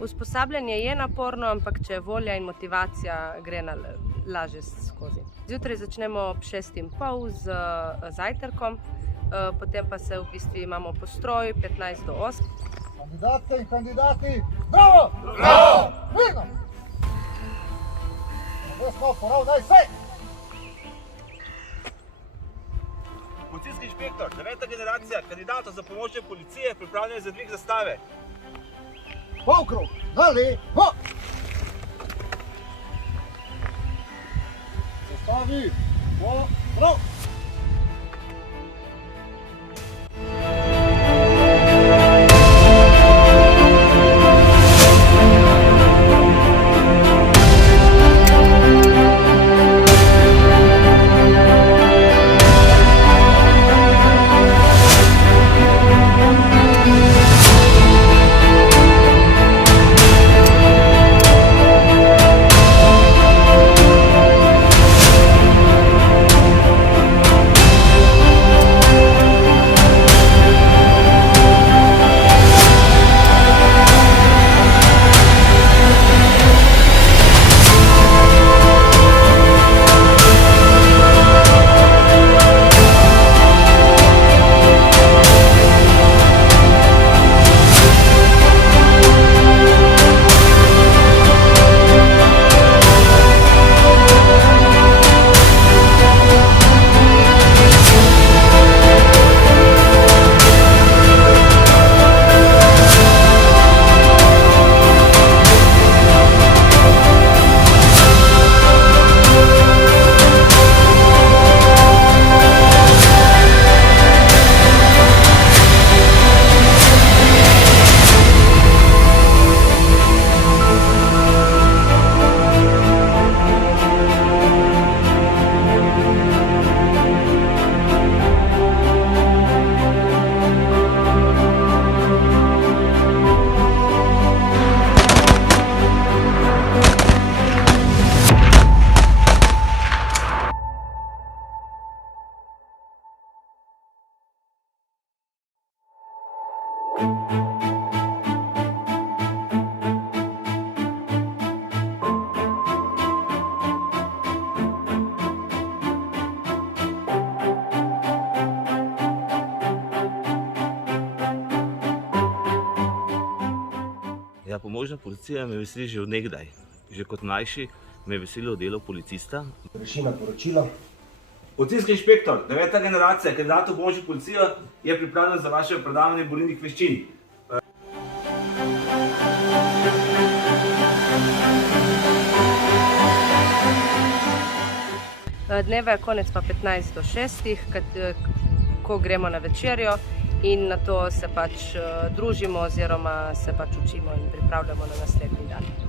Usposabljanje je naporno, ampak če je volja in motivacija, gre lažje skozi. Zjutraj začnemo ob 6:30 z zajtrkom, potem pa se v bistvu imamo postroj 15 do 8. Kandidatke in kandidati, bravo! Bravo! Vidno! Desno, poravnaj se! Policijski inšpektor, 9. generacija kandidatov za pomočne policije, pripravljen za dvig zastave. Polkrog, nalevo! Zastavi, prav! Ja, pomožna policija me veseli že od nekdaj. Že kot mlajši me je veselilo delo policista. Rešina poročila. Policijski inšpektor, 9. generacija kandidatov pomočne policije je pripravljen za vaše predavanje borilnih veščin. Dneva je konec pa 15 do 6, ko gremo na večerjo in nato se pač družimo oziroma se pač učimo in pripravljamo na naslednji dan.